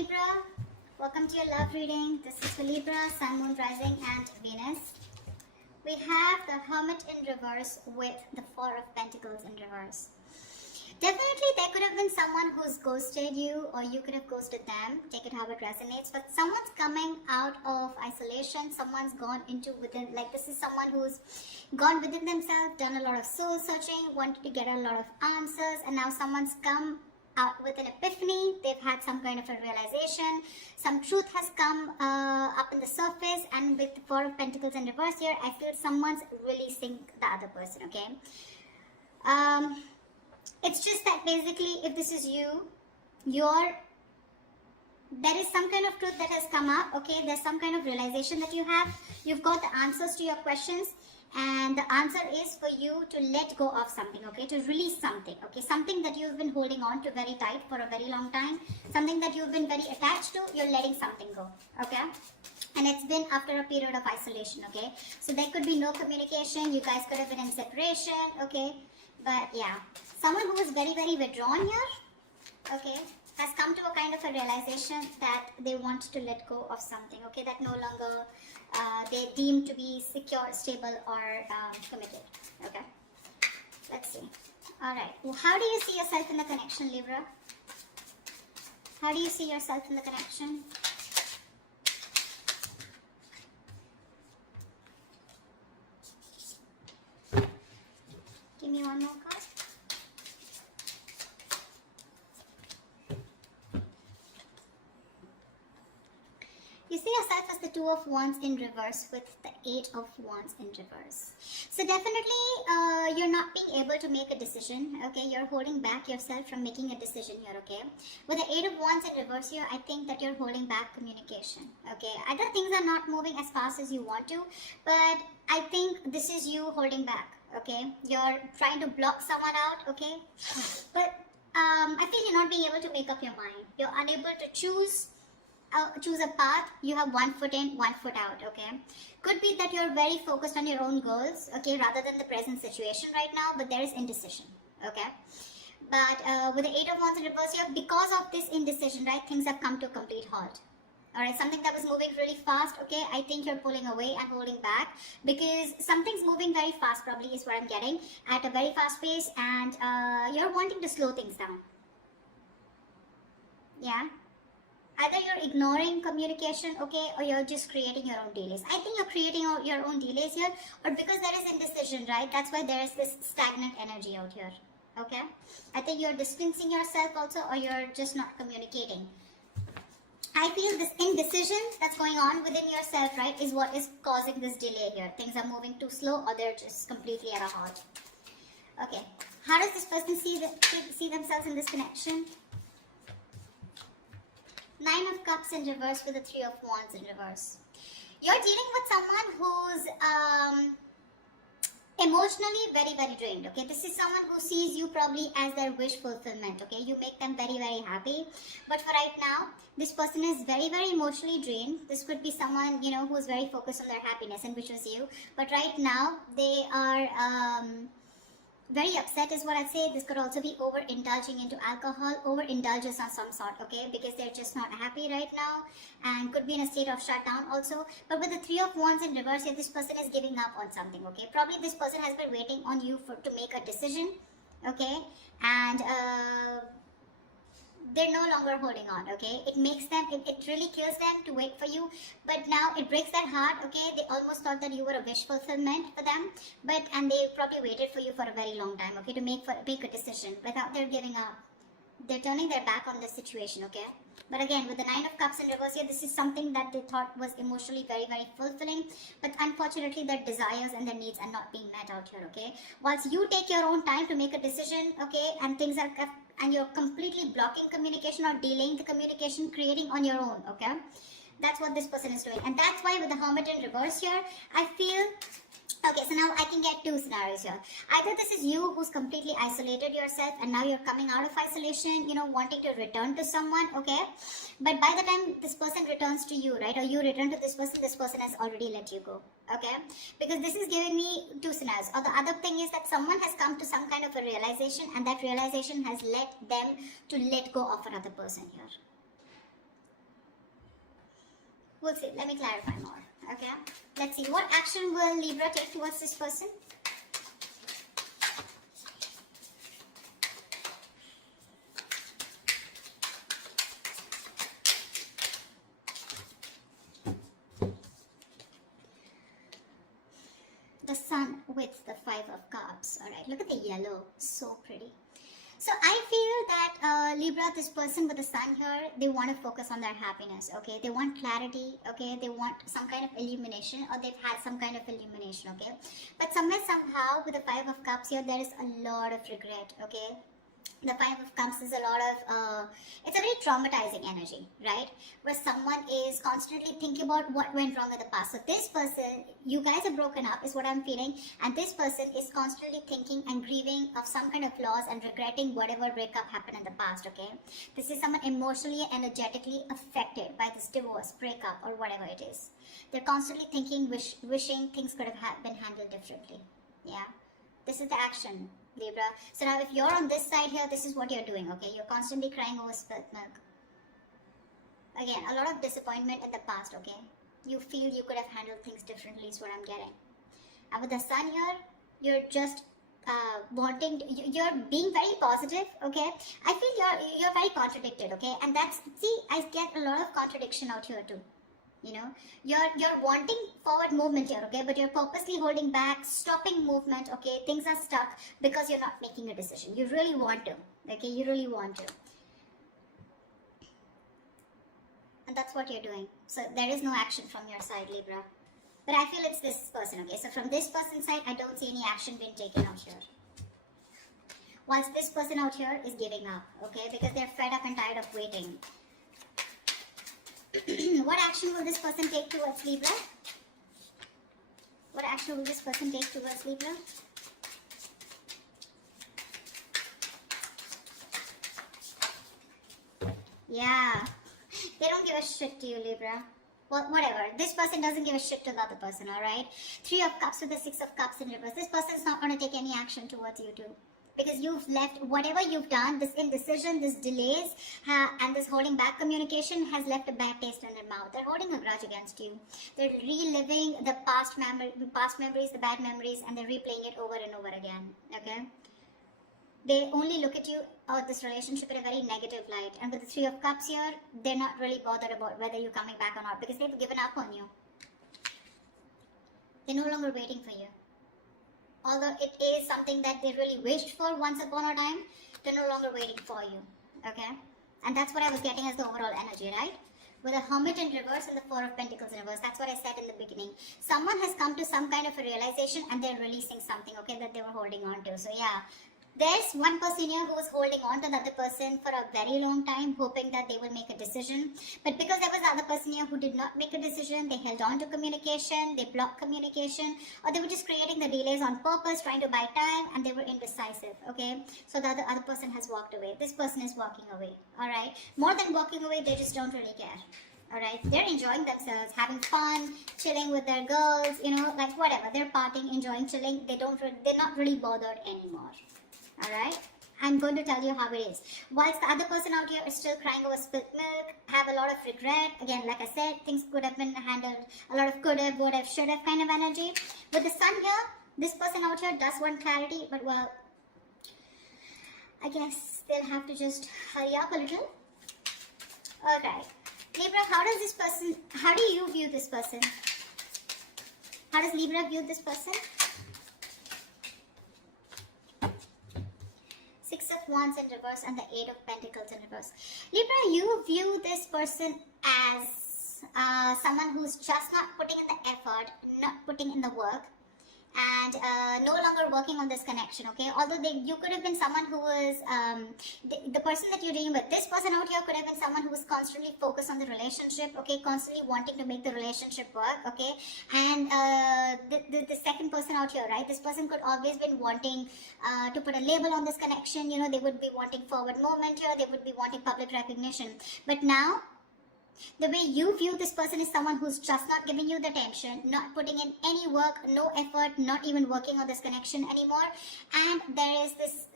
Libra, welcome to your love reading. This is for Libra, Sun, Moon, Rising and Venus. We have the Hermit in reverse with the Four of Pentacles in reverse. Definitely there could have been someone who's ghosted you, or you could have ghosted them. Take it how it resonates. But someone's coming out of isolation. Someone's gone into within, like this is someone who's gone within themselves, done a lot of soul searching, wanted to get a lot of answers, and now someone's come out with an epiphany. They've had some kind of a realization. Some truth has come up in the surface, and with the Four of Pentacles in reverse here, I feel someone's releasing the other person, okay? It's just that basically, if this is you, there is some kind of truth that has come up, okay? There's some kind of realization that you have. You've got the answers to your questions, and the answer is for you to let go of something, okay? To release something, okay? Something that you've been holding on to very tight for a very long time. Something that you've been very attached to, you're letting something go, okay? And it's been after a period of isolation, okay? So there could be no communication. You guys could have been in separation, okay? But yeah, someone who is very, very withdrawn here, okay, has come to a kind of a realization that they want to let go of something, okay, that no longer they deem to be secure, stable, or committed, okay. Let's see. All right. Well, how do you see yourself in the connection, Libra? How do you see yourself in the connection? Give me one more card. You see yourself as the Two of Wands in reverse with the Eight of Wands in reverse. So definitely you're not being able to make a decision, okay? You're holding back yourself from making a decision here, okay? With the Eight of Wands in reverse here, I think that you're holding back communication, okay? Either things are not moving as fast as you want to, but I think this is you holding back, okay? You're trying to block someone out, okay? But I feel you're not being able to make up your mind. You're unable to choose a path. You have one foot in, one foot out, okay? Could be that you're very focused on your own goals, okay, rather than the present situation right now, but there is indecision, okay? But with the Eight of Wands in reverse here, because of this indecision, right, things have come to a complete halt. Alright, something that was moving really fast, okay, I think you're pulling away and holding back, because something's moving very fast, probably is what I'm getting, at a very fast pace, and you're wanting to slow things down. Yeah? Either you're ignoring communication, okay, or you're just creating your own delays. I think you're creating your own delays here, or because there is indecision, right? That's why there is this stagnant energy out here, okay? I think you're distancing yourself also, or you're just not communicating. I feel this indecision that's going on within yourself, right, is what is causing this delay here. Things are moving too slow, or they're just completely at a halt. Okay, how does this person see themselves in this connection? Nine of Cups in reverse with the Three of Wands in reverse. You're dealing with someone who's emotionally very, very drained, okay? This is someone who sees you probably as their wish fulfillment, okay? You make them very, very happy. But for right now, this person is very, very emotionally drained. This could be someone, you know, who's very focused on their happiness, and which was you. But right now, they are very upset is what I'd say. This could also be overindulging into alcohol, overindulgence of some sort, okay? Because they're just not happy right now, and could be in a state of shutdown also. But with the Three of Wands in reverse here, this person is giving up on something, okay? Probably this person has been waiting on you to make a decision, okay? And they're no longer holding on, okay? It makes them, it really kills them to wait for you, but now it breaks their heart, okay? They almost thought that you were a wish fulfillment for them, and they probably waited for you for a very long time, okay, to make a decision. Without they're giving up, they're turning their back on the situation, okay? But again, with the Nine of Cups in reverse here, this is something that they thought was emotionally very, very fulfilling, but unfortunately their desires and their needs are not being met out here, okay? Once you take your own time to make a decision, okay, and you're completely blocking communication or delaying the communication, creating on your own, okay? That's what this person is doing. And that's why with the Hermit in reverse here, I feel, okay, so now I can get two scenarios here. Either this is you who's completely isolated yourself, and now you're coming out of isolation, you know, wanting to return to someone, okay? But by the time this person returns to you, right, or you return to this person has already let you go, okay? Because this is giving me two scenarios. Or the other thing is that someone has come to some kind of a realization, and that realization has led them to let go of another person here. We'll see. Let me clarify more. Okay. Let's see. What action will Libra take towards this person? The sun with the 5 of cups. All right. Look at the yellow. So pretty. So I feel that Libra, this person with the sun here, they want to focus on their happiness, okay? They want clarity, okay? They want some kind of illumination, or they've had some kind of illumination, okay? But somewhere, somehow, with the 5 of cups here, there is a lot of regret, okay? The 5 of cups is a lot of, it's a very traumatizing energy, right? Where someone is constantly thinking about what went wrong in the past. So this person, you guys are broken up is what I'm feeling. And this person is constantly thinking and grieving of some kind of loss and regretting whatever breakup happened in the past, okay? This is someone emotionally, energetically affected by this divorce, breakup, or whatever it is. They're constantly thinking, wishing things could have been handled differently, yeah? This is the action, Libra. So now if you're on this side here, this is what you're doing, okay? You're constantly crying over spilt milk. Again, a lot of disappointment in the past, okay? You feel you could have handled things differently is what I'm getting. And with the sun here, you're just you're being very positive, okay? I feel you're very contradicted, okay? And that's, see, I get a lot of contradiction out here too. You know, you're wanting forward movement here, okay, but you're purposely holding back, stopping movement, okay? Things are stuck because you're not making a decision. You really want to, okay? You really want to, and that's what you're doing. So there is no action from your side, Libra, but I feel it's this person, okay? So from this person's side, I don't see any action being taken out here, whilst this person out here is giving up, okay, because they're fed up and tired of waiting. What action will this person take towards Libra? What action will this person take towards Libra? Yeah. They don't give a shit to you, Libra. Well, whatever. This person doesn't give a shit to the other person, alright? 3 of Cups with the 6 of Cups in reverse. This person is not going to take any action towards you too. Because you've left, whatever you've done, this indecision, this delays, and this holding back communication has left a bad taste in their mouth. They're holding a grudge against you. They're reliving the past memories, the bad memories, and they're replaying it over and over again, okay? They only look at you or this relationship in a very negative light. And with the 3 of Cups here, they're not really bothered about whether you're coming back or not because they've given up on you. They're no longer waiting for you. Although it is something that they really wished for once upon a time, they're no longer waiting for you, okay? And that's what I was getting as the overall energy, right? With a Hermit in reverse and the 4 of Pentacles in reverse, that's what I said in the beginning. Someone has come to some kind of a realization and they're releasing something, okay, that they were holding on to. So yeah, there's one person here who was holding on to the other person for a very long time, hoping that they will make a decision. But because there was the other person here who did not make a decision, they held on to communication, they blocked communication, or they were just creating the delays on purpose, trying to buy time, and they were indecisive, okay? So the other person has walked away. This person is walking away, all right? More than walking away, they just don't really care. All right, they're enjoying themselves, having fun, chilling with their girls, you know, like whatever. They're partying, enjoying, chilling. They're not really bothered anymore. Alright, I'm going to tell you how it is. Whilst the other person out here is still crying over spilt milk, have a lot of regret. Again, like I said, things could have been handled. A lot of could have, would have, should have kind of energy. With the sun here, this person out here does want clarity, but well, I guess they'll have to just hurry up a little. Alright, Libra, how do you view this person? How does Libra view this person? 6 of Wands in reverse and the 8 of Pentacles in reverse. Libra, you view this person as someone who's just not putting in the effort, not putting in the work, and no longer working on this connection, okay? Although you could have been someone who was, the person that you're dealing with, this person out here could have been someone who was constantly focused on the relationship, okay? Constantly wanting to make the relationship work, okay? And the second person out here, right? This person could always been wanting to put a label on this connection, you know, they would be wanting forward movement here, they would be wanting public recognition. But now, the way you view this person is someone who's just not giving you the attention, not putting in any work, no effort, not even working on this connection anymore. And there is this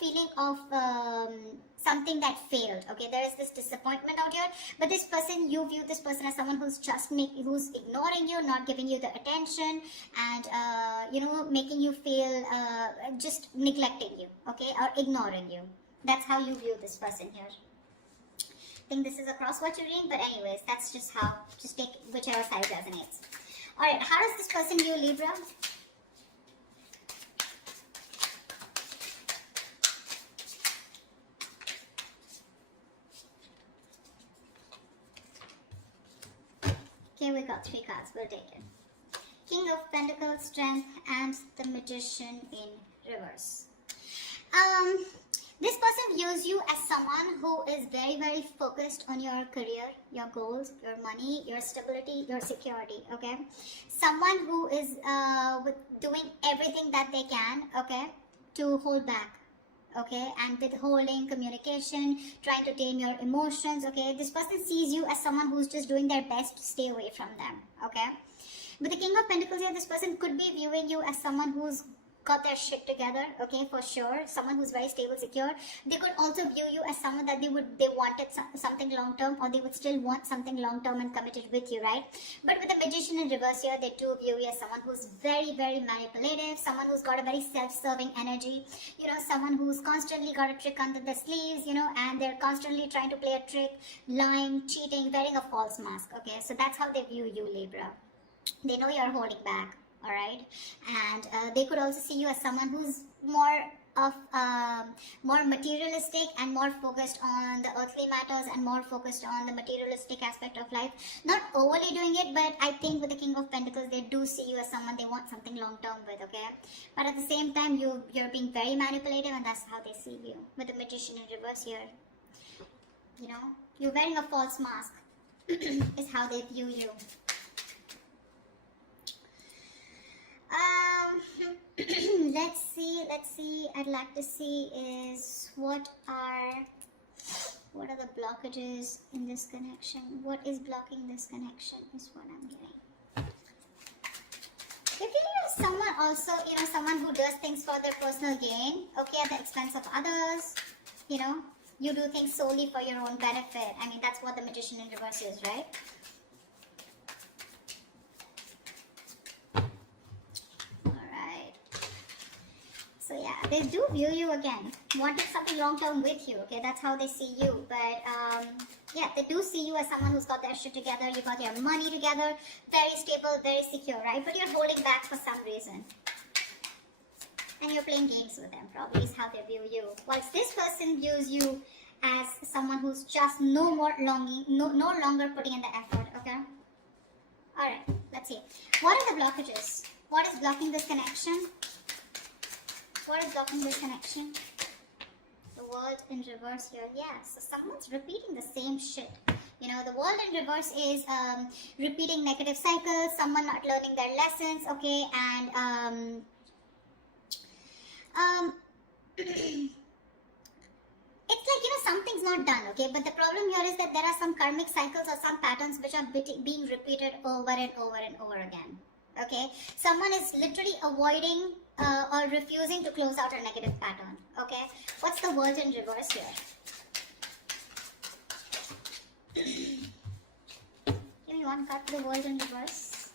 feeling of something that failed. Okay, there is this disappointment out here, but this person, you view this person as someone who's who's ignoring you, not giving you the attention, and you know, making you feel just neglecting you, okay, or ignoring you. That's how you view this person here. I think this is a cross-watch reading, but anyways, that's just how, just take whichever side resonates. Alright, how does this person view Libra? Okay, we got 3 cards. We'll take it. King of Pentacles, Strength, and the Magician in reverse. This person views you as someone who is very, very focused on your career, your goals, your money, your stability, your security, okay? Someone who is doing everything that they can, okay, to hold back, okay, and withholding communication, trying to tame your emotions, okay? This person sees you as someone who's just doing their best to stay away from them, okay? With the King of Pentacles here, this person could be viewing you as someone who's got their shit together, okay, for sure. Someone who's very stable, secure. They could also view you as someone that they wanted something long term, or they would still want something long term and committed with you, right? But with the Magician in reverse here, they do view you as someone who's very, very manipulative, someone who's got a very self-serving energy, you know, someone who's constantly got a trick under the sleeves, you know, and they're constantly trying to play a trick, lying, cheating, wearing a false mask, okay? So that's how they view you, Libra. They know you're holding back. All right, and they could also see you as someone who's more materialistic and more focused on the earthly matters and more focused on the materialistic aspect of life. Not overly doing it, but I think with the King of Pentacles, they do see you as someone they want something long term with, okay? But at the same time, you're being very manipulative, and that's how they see you. With the Magician in reverse here, you know, you're wearing a false mask is how they view you. Let's see. I'd like to see is what are the blockages in this connection? What is blocking this connection is what I'm getting. They feel you're someone also, you know, someone who does things for their personal gain, okay, at the expense of others, you know. You do things solely for your own benefit. I mean, that's what the Magician in reverse is, right? So yeah, they do view you again, wanting something long-term with you, okay? That's how they see you. But yeah, they do see you as someone who's got their shit together, you got your money together, very stable, very secure, right? But you're holding back for some reason. And you're playing games with them, probably is how they view you. Whilst this person views you as someone who's just no longer putting in the effort, okay? Alright, let's see. What are the blockages? What is blocking this connection? What is blocking this connection? The World in reverse here. Yeah, so someone's repeating the same shit. You know, the World in reverse is repeating negative cycles, someone not learning their lessons, okay, and it's like, you know, something's not done, okay, but the problem here is that there are some karmic cycles or some patterns which are being repeated over and over and over again, okay. Someone is literally avoiding or refusing to close out a negative pattern, okay. What's the World in reverse here? Give me one card for the World in reverse.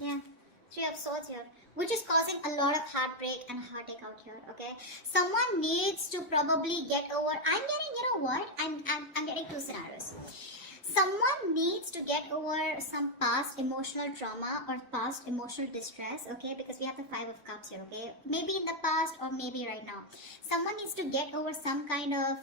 Yeah, Three of Swords here, which is causing a lot of heartbreak and heartache out here, okay. Someone needs to probably get over, I'm getting, you know what, I'm getting 2 scenarios. Someone needs to get over some past emotional trauma or past emotional distress, okay, because we have the 5 of Cups here, okay, maybe in the past or maybe right now. Someone needs to get over some kind of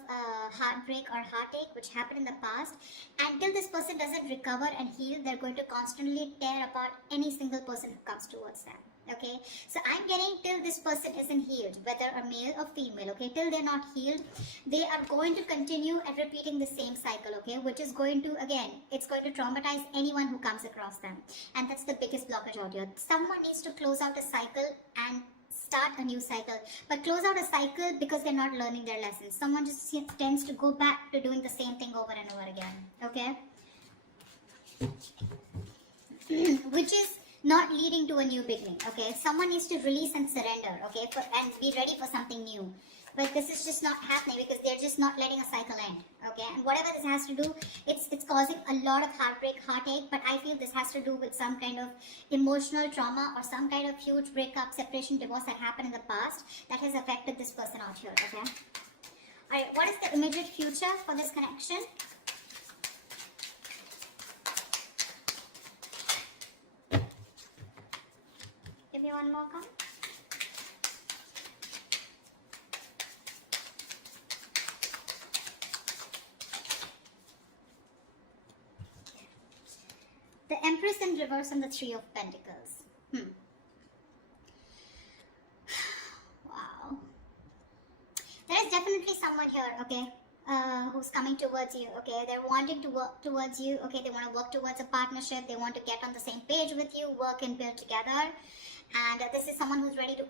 heartbreak or heartache which happened in the past. Until this person doesn't recover and heal, they're going to constantly tear apart any single person who comes towards them. Okay, so I'm getting till this person isn't healed, whether a male or female, okay, till they're not healed, they are going to continue and repeating the same cycle, okay, which is going to, again, it's going to traumatize anyone who comes across them, and that's the biggest blockage out here. Someone needs to close out a cycle and start a new cycle, but close out a cycle because they're not learning their lessons. Someone just tends to go back to doing the same thing over and over again, okay, which is not leading to a new beginning. Okay, someone needs to release and surrender, okay, and be ready for something new. But this is just not happening because they're just not letting a cycle end. Okay, and whatever this has to do, it's causing a lot of heartbreak, heartache. But I feel this has to do with some kind of emotional trauma or some kind of huge breakup, separation, divorce that happened in the past that has affected this person out here. Okay. All right. What is the immediate future for this connection? Give me one more card. The Empress in reverse and the Three of Pentacles. Wow. There is definitely someone here, okay, who's coming towards you, okay. They're wanting to work towards you, okay. They want to work towards a partnership. They want to get on the same page with you, work and build together. And this is someone who's ready to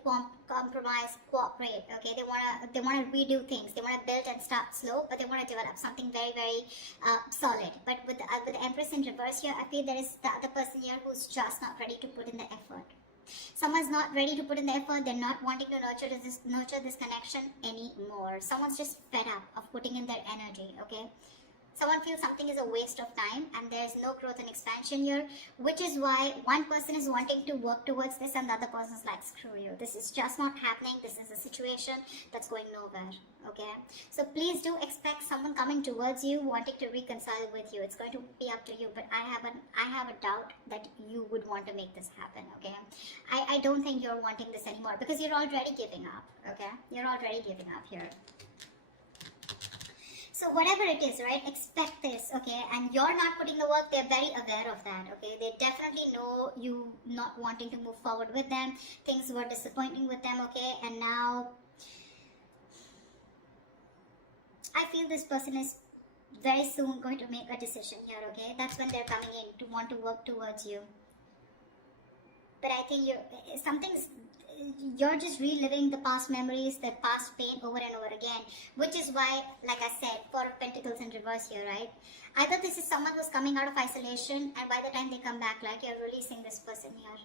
compromise, cooperate, okay. They want to redo things. They want to build and start slow, but they want to develop something very, very solid. But with the Empress in reverse here, I feel there is the other person here who's just not ready to put in the effort. Someone's not ready to put in the effort. They're not wanting to nurture this connection anymore. Someone's just fed up of putting in their energy, okay. Someone feels something is a waste of time and there's no growth and expansion here, which is why one person is wanting to work towards this and the other person is like, screw you. This is just not happening. This is a situation that's going nowhere, okay? So please do expect someone coming towards you, wanting to reconcile with you. It's going to be up to you, but I have a doubt that you would want to make this happen, okay? I don't think you're wanting this anymore because you're already giving up, okay? You're already giving up here. So whatever it is, right, expect this, okay, and you're not putting the work. They're very aware of that, okay. They definitely know you not wanting to move forward with them. Things were disappointing with them, okay, and now I feel this person is very soon going to make a decision here, okay. That's when they're coming in to want to work towards you. But I think you're just reliving the past memories, the past pain over and over again, which is why, like I said, Four of Pentacles in reverse here, right? Either this is someone who's coming out of isolation and by the time they come back, like, you're releasing this person here.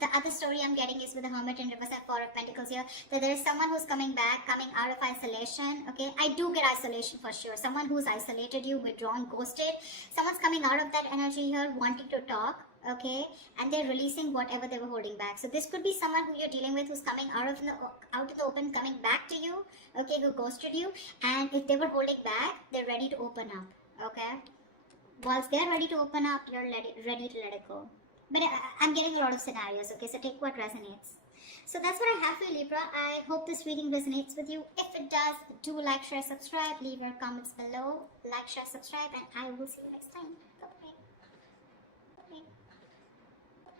The other story I'm getting is with the Hermit in reverse and Four of Pentacles here, that there is someone who's coming back, coming out of isolation, okay? I do get isolation for sure. Someone who's isolated you, withdrawn, ghosted. Someone's coming out of that energy here, wanting to talk, okay, and they're releasing whatever they were holding back. So this could be someone who you're dealing with who's coming out in the open, coming back to you, okay, who ghosted you, and if they were holding back, they're ready to open up, okay. Once they're ready to open up, you're ready to let it go. But I'm getting a lot of scenarios, okay, so take what resonates. So that's what I have for you, Libra. I hope this reading resonates with you. If it does, do like, share, subscribe, leave your comments below, like, share, subscribe, and I will see you next time. Bye-bye.